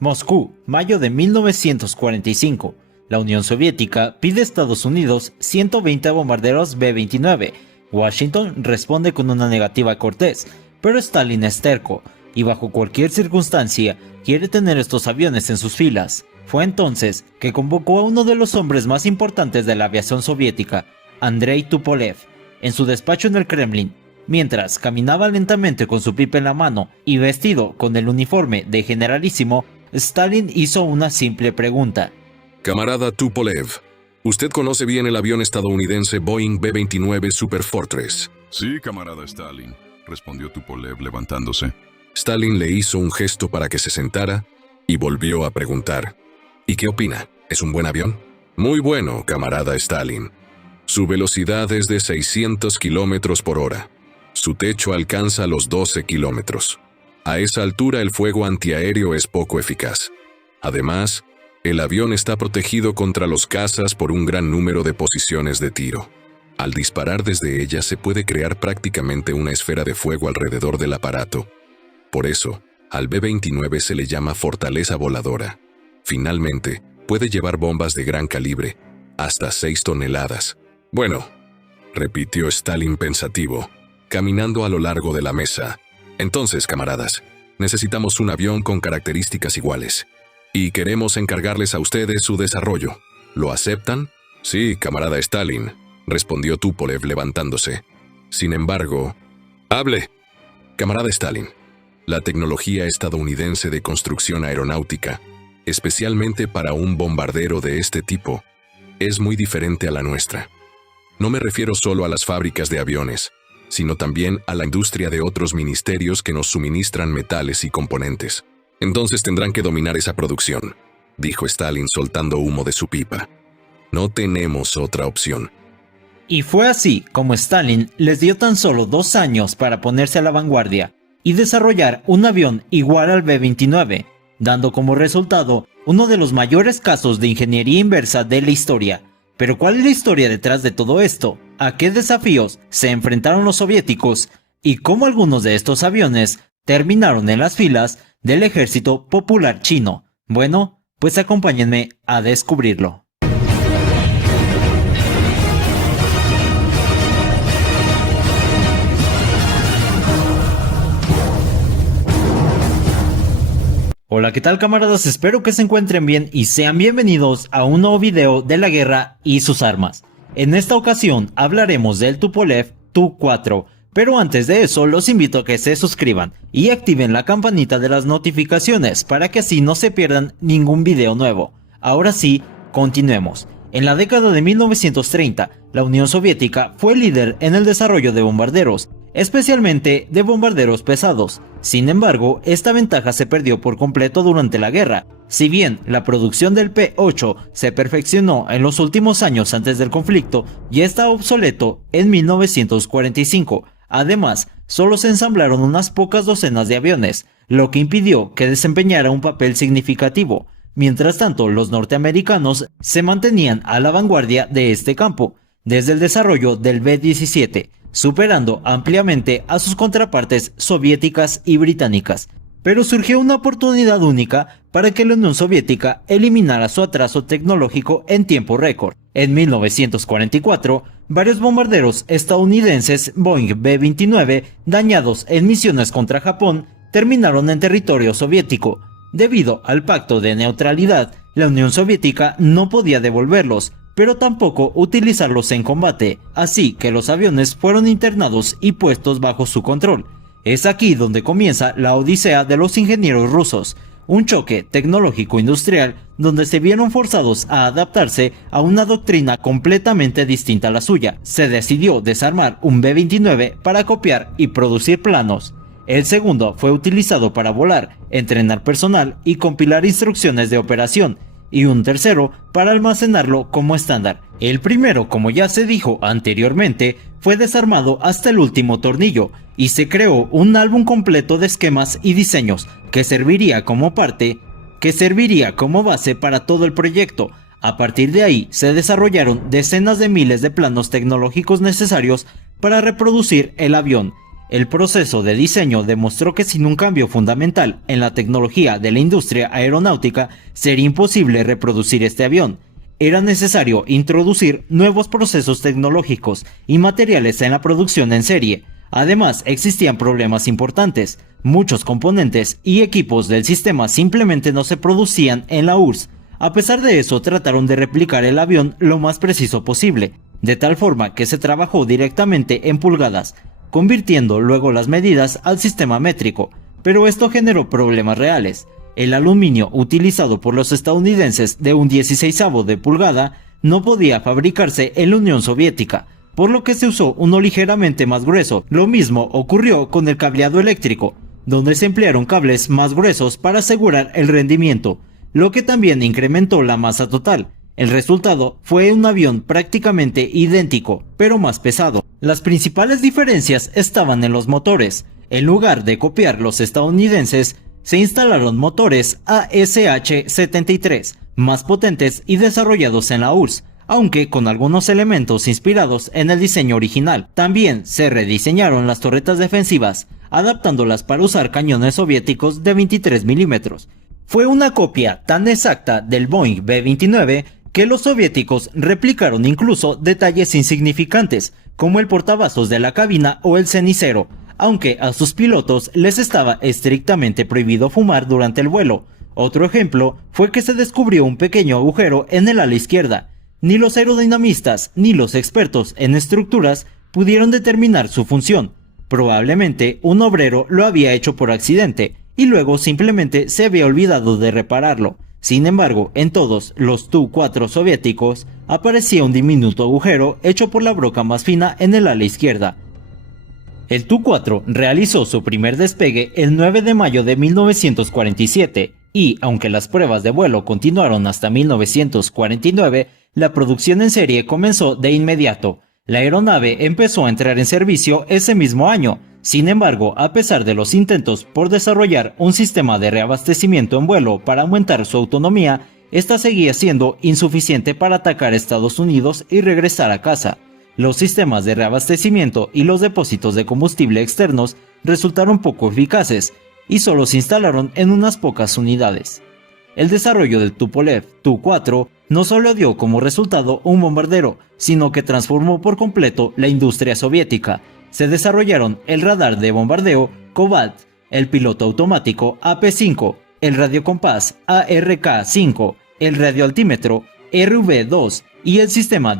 Moscú, mayo de 1945. La Unión Soviética pide a Estados Unidos 120 bombarderos B-29. Washington responde con una negativa cortés, pero Stalin es terco y bajo cualquier circunstancia quiere tener estos aviones en sus filas. Fue entonces que convocó a uno de los hombres más importantes de la aviación soviética, Andrei Tupolev, en su despacho en el Kremlin. Mientras caminaba lentamente con su pipa en la mano y vestido con el uniforme de generalísimo, Stalin hizo una simple pregunta. Camarada Tupolev, ¿usted conoce bien el avión estadounidense Boeing B-29 Superfortress? Sí, camarada Stalin, respondió Tupolev levantándose. Stalin le hizo un gesto para que se sentara y volvió a preguntar. ¿Y qué opina? ¿Es un buen avión? Muy bueno, camarada Stalin. Su velocidad es de 600 kilómetros por hora. Su techo alcanza los 12 kilómetros. A esa altura el fuego antiaéreo es poco eficaz. Además, el avión está protegido contra los cazas por un gran número de posiciones de tiro. Al disparar desde ellas se puede crear prácticamente una esfera de fuego alrededor del aparato. Por eso, al B-29 se le llama fortaleza voladora. Finalmente, puede llevar bombas de gran calibre, hasta 6 toneladas. Bueno, repitió Stalin pensativo, caminando a lo largo de la mesa. Entonces, camaradas, necesitamos un avión con características iguales. Y queremos encargarles a ustedes su desarrollo. ¿Lo aceptan? Sí, camarada Stalin, respondió Tupolev levantándose. Sin embargo, ¡hable! Camarada Stalin, la tecnología estadounidense de construcción aeronáutica, especialmente para un bombardero de este tipo, es muy diferente a la nuestra. No me refiero solo a las fábricas de aviones, sino también a la industria de otros ministerios que nos suministran metales y componentes. Entonces tendrán que dominar esa producción, dijo Stalin soltando humo de su pipa. No tenemos otra opción. Y fue así como Stalin les dio tan solo 2 años para ponerse a la vanguardia y desarrollar un avión igual al B-29, dando como resultado uno de los mayores casos de ingeniería inversa de la historia. Pero ¿cuál es la historia detrás de todo esto? ¿A qué desafíos se enfrentaron los soviéticos? ¿Y cómo algunos de estos aviones terminaron en las filas del Ejército Popular Chino? Bueno, pues acompáñenme a descubrirlo. Hola, ¿qué tal, camaradas? Espero que se encuentren bien y sean bienvenidos a un nuevo video de la guerra y sus armas. En esta ocasión hablaremos del Tupolev Tu-4, pero antes de eso los invito a que se suscriban y activen la campanita de las notificaciones para que así no se pierdan ningún video nuevo. Ahora sí, continuemos. En la década de 1930, la Unión Soviética fue líder en el desarrollo de bombarderos, especialmente de bombarderos pesados. Sin embargo, esta ventaja se perdió por completo durante la guerra. Si bien la producción del P-8 se perfeccionó en los últimos años antes del conflicto, ya estaba obsoleto en 1945. Además, solo se ensamblaron unas pocas docenas de aviones, lo que impidió que desempeñara un papel significativo. Mientras tanto, los norteamericanos se mantenían a la vanguardia de este campo, desde el desarrollo del B-17, superando ampliamente a sus contrapartes soviéticas y británicas. Pero surgió una oportunidad única para que la Unión Soviética eliminara su atraso tecnológico en tiempo récord. En 1944, varios bombarderos estadounidenses Boeing B-29 dañados en misiones contra Japón terminaron en territorio soviético. Debido al pacto de neutralidad, la Unión Soviética no podía devolverlos, pero tampoco utilizarlos en combate, así que los aviones fueron internados y puestos bajo su control. Es aquí donde comienza la odisea de los ingenieros rusos, un choque tecnológico-industrial donde se vieron forzados a adaptarse a una doctrina completamente distinta a la suya. Se decidió desarmar un B-29 para copiar y producir planos. El segundo fue utilizado para volar, entrenar personal y compilar instrucciones de operación, y un tercero para almacenarlo como estándar. El primero, como ya se dijo anteriormente, fue desarmado hasta el último tornillo y se creó un álbum completo de esquemas y diseños que serviría como base para todo el proyecto. A partir de ahí se desarrollaron decenas de miles de planos tecnológicos necesarios para reproducir el avión. El proceso de diseño demostró que sin un cambio fundamental en la tecnología de la industria aeronáutica sería imposible reproducir este avión. Era necesario introducir nuevos procesos tecnológicos y materiales en la producción en serie. Además, existían problemas importantes. Muchos componentes y equipos del sistema simplemente no se producían en la URSS. A pesar de eso, trataron de replicar el avión lo más preciso posible, de tal forma que se trabajó directamente en pulgadas, convirtiendo luego las medidas al sistema métrico, pero esto generó problemas reales. El aluminio utilizado por los estadounidenses de un 16avo de pulgada no podía fabricarse en la Unión Soviética, por lo que se usó uno ligeramente más grueso. Lo mismo ocurrió con el cableado eléctrico, donde se emplearon cables más gruesos para asegurar el rendimiento, lo que también incrementó la masa total. El resultado fue un avión prácticamente idéntico, pero más pesado. Las principales diferencias estaban en los motores. En lugar de copiar los estadounidenses, se instalaron motores ASH-73, más potentes y desarrollados en la URSS, aunque con algunos elementos inspirados en el diseño original. También se rediseñaron las torretas defensivas, adaptándolas para usar cañones soviéticos de 23 milímetros. Fue una copia tan exacta del Boeing B-29 que los soviéticos replicaron incluso detalles insignificantes, como el portavasos de la cabina o el cenicero, aunque a sus pilotos les estaba estrictamente prohibido fumar durante el vuelo. Otro ejemplo fue que se descubrió un pequeño agujero en el ala izquierda. Ni los aerodinamistas ni los expertos en estructuras pudieron determinar su función. Probablemente un obrero lo había hecho por accidente y luego simplemente se había olvidado de repararlo. Sin embargo, en todos los Tu-4 soviéticos aparecía un diminuto agujero hecho por la broca más fina en el ala izquierda. El Tu-4 realizó su primer despegue el 9 de mayo de 1947 y, aunque las pruebas de vuelo continuaron hasta 1949, la producción en serie comenzó de inmediato. La aeronave empezó a entrar en servicio ese mismo año. Sin embargo, a pesar de los intentos por desarrollar un sistema de reabastecimiento en vuelo para aumentar su autonomía, esta seguía siendo insuficiente para atacar a Estados Unidos y regresar a casa. Los sistemas de reabastecimiento y los depósitos de combustible externos resultaron poco eficaces y solo se instalaron en unas pocas unidades. El desarrollo del Tupolev Tu-4 no solo dio como resultado un bombardero, sino que transformó por completo la industria soviética. Se desarrollaron el radar de bombardeo Cobalt, el piloto automático AP-5, el radiocompás ARK-5, el radioaltímetro RV-2 y el sistema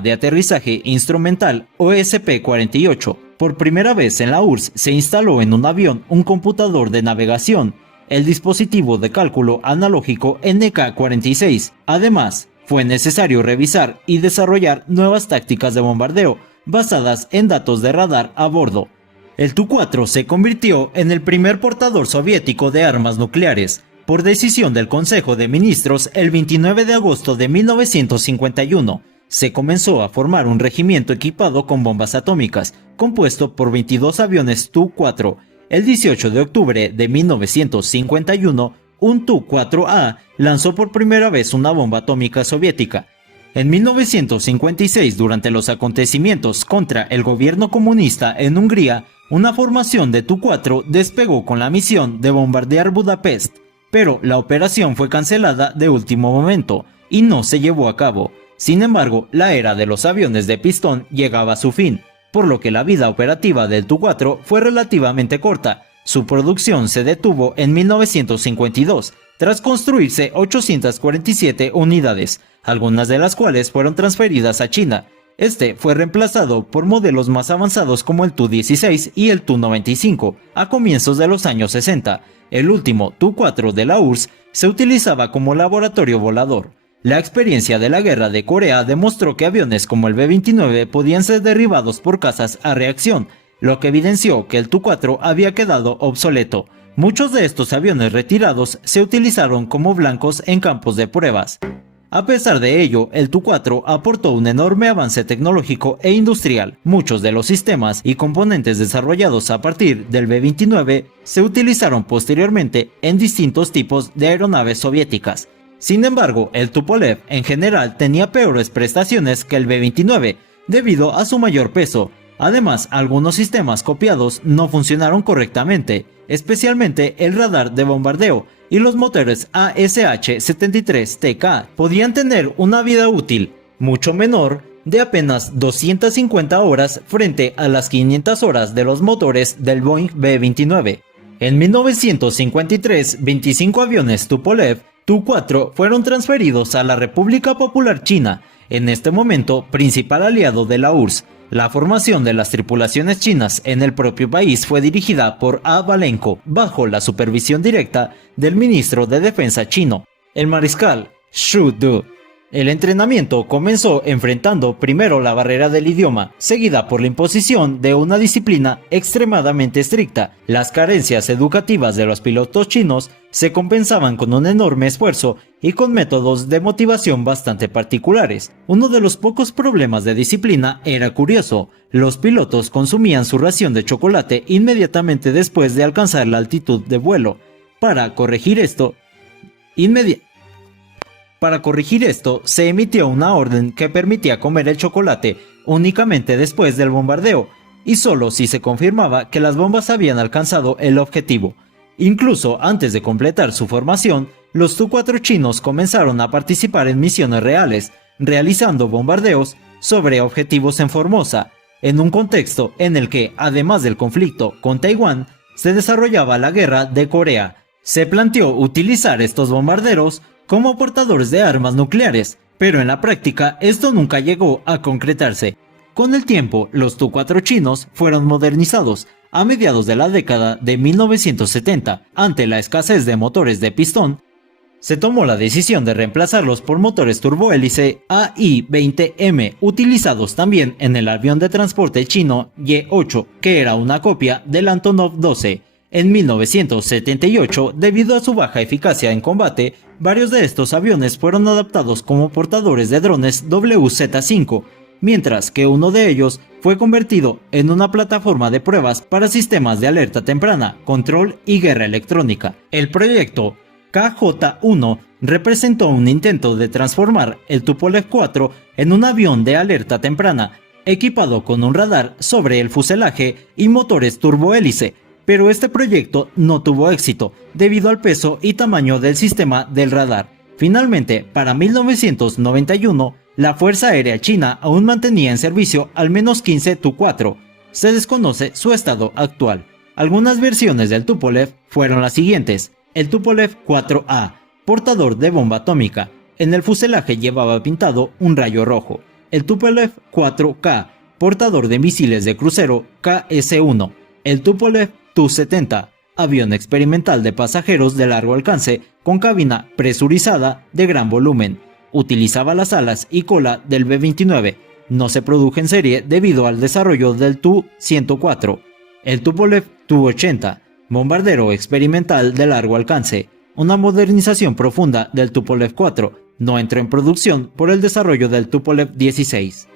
de aterrizaje instrumental OSP-48. Por primera vez en la URSS se instaló en un avión un computador de navegación, el dispositivo de cálculo analógico NK-46. Además, fue necesario revisar y desarrollar nuevas tácticas de bombardeo basadas en datos de radar a bordo. El Tu-4 se convirtió en el primer portador soviético de armas nucleares, por decisión del Consejo de Ministros el 29 de agosto de 1951. Se comenzó a formar un regimiento equipado con bombas atómicas, compuesto por 22 aviones Tu-4. El 18 de octubre de 1951, un Tu-4A lanzó por primera vez una bomba atómica soviética. En 1956, durante los acontecimientos contra el gobierno comunista en Hungría, una formación de Tu-4 despegó con la misión de bombardear Budapest, pero la operación fue cancelada de último momento y no se llevó a cabo. Sin embargo, la era de los aviones de pistón llegaba a su fin, por lo que la vida operativa del Tu-4 fue relativamente corta. Su producción se detuvo en 1952, tras construirse 847 unidades, algunas de las cuales fueron transferidas a China. Este fue reemplazado por modelos más avanzados como el Tu-16 y el Tu-95 a comienzos de los años 60. El último Tu-4 de la URSS se utilizaba como laboratorio volador. La experiencia de la guerra de Corea demostró que aviones como el B-29 podían ser derribados por cazas a reacción, lo que evidenció que el Tu-4 había quedado obsoleto. Muchos de estos aviones retirados se utilizaron como blancos en campos de pruebas. A pesar de ello, el Tu-4 aportó un enorme avance tecnológico e industrial. Muchos de los sistemas y componentes desarrollados a partir del B-29 se utilizaron posteriormente en distintos tipos de aeronaves soviéticas. Sin embargo, el Tupolev en general tenía peores prestaciones que el B-29 debido a su mayor peso. Además, algunos sistemas copiados no funcionaron correctamente, especialmente el radar de bombardeo, y los motores ASH-73TK podían tener una vida útil mucho menor de apenas 250 horas frente a las 500 horas de los motores del Boeing B-29. En 1953, 25 aviones Tupolev Tu-4 fueron transferidos a la República Popular China, en este momento principal aliado de la URSS. La formación de las tripulaciones chinas en el propio país fue dirigida por A. Valenko, bajo la supervisión directa del ministro de Defensa chino, el mariscal Xu Du. El entrenamiento comenzó enfrentando primero la barrera del idioma, seguida por la imposición de una disciplina extremadamente estricta. Las carencias educativas de los pilotos chinos se compensaban con un enorme esfuerzo y con métodos de motivación bastante particulares. Uno de los pocos problemas de disciplina era curioso: los pilotos consumían su ración de chocolate inmediatamente después de alcanzar la altitud de vuelo. Para corregir esto, se emitió una orden que permitía comer el chocolate únicamente después del bombardeo, y solo si se confirmaba que las bombas habían alcanzado el objetivo. Incluso antes de completar su formación, los Tu-4 chinos comenzaron a participar en misiones reales, realizando bombardeos sobre objetivos en Formosa, en un contexto en el que, además del conflicto con Taiwán, se desarrollaba la guerra de Corea. Se planteó utilizar estos bombarderos como portadores de armas nucleares, pero en la práctica esto nunca llegó a concretarse. Con el tiempo, los Tu-4 chinos fueron modernizados. A mediados de la década de 1970, ante la escasez de motores de pistón, se tomó la decisión de reemplazarlos por motores turbohélice AI-20M, utilizados también en el avión de transporte chino Ye-8, que era una copia del Antonov 12. En 1978, debido a su baja eficacia en combate, varios de estos aviones fueron adaptados como portadores de drones WZ-5, mientras que uno de ellos fue convertido en una plataforma de pruebas para sistemas de alerta temprana, control y guerra electrónica. El proyecto KJ-1 representó un intento de transformar el Tupolev 4 en un avión de alerta temprana, equipado con un radar sobre el fuselaje y motores turbohélice, pero este proyecto no tuvo éxito debido al peso y tamaño del sistema del radar. Finalmente, para 1991, la Fuerza Aérea China aún mantenía en servicio al menos 15 Tu-4. Se desconoce su estado actual. Algunas versiones del Tupolev fueron las siguientes: el Tupolev 4A, portador de bomba atómica. En el fuselaje llevaba pintado un rayo rojo. El Tupolev 4K, portador de misiles de crucero KS-1. El Tupolev Tu-70, avión experimental de pasajeros de largo alcance con cabina presurizada de gran volumen. Utilizaba las alas y cola del B-29. No se produjo en serie debido al desarrollo del Tu-104. El Tupolev Tu-80, bombardero experimental de largo alcance. Una modernización profunda del Tupolev 4. No entró en producción por el desarrollo del Tupolev 16.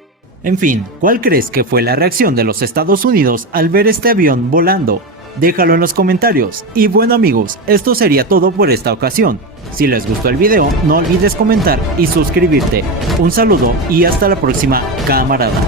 En fin, ¿cuál crees que fue la reacción de los Estados Unidos al ver este avión volando? Déjalo en los comentarios. Y bueno amigos, esto sería todo por esta ocasión. Si les gustó el video, no olvides comentar y suscribirte. Un saludo y hasta la próxima, camarada.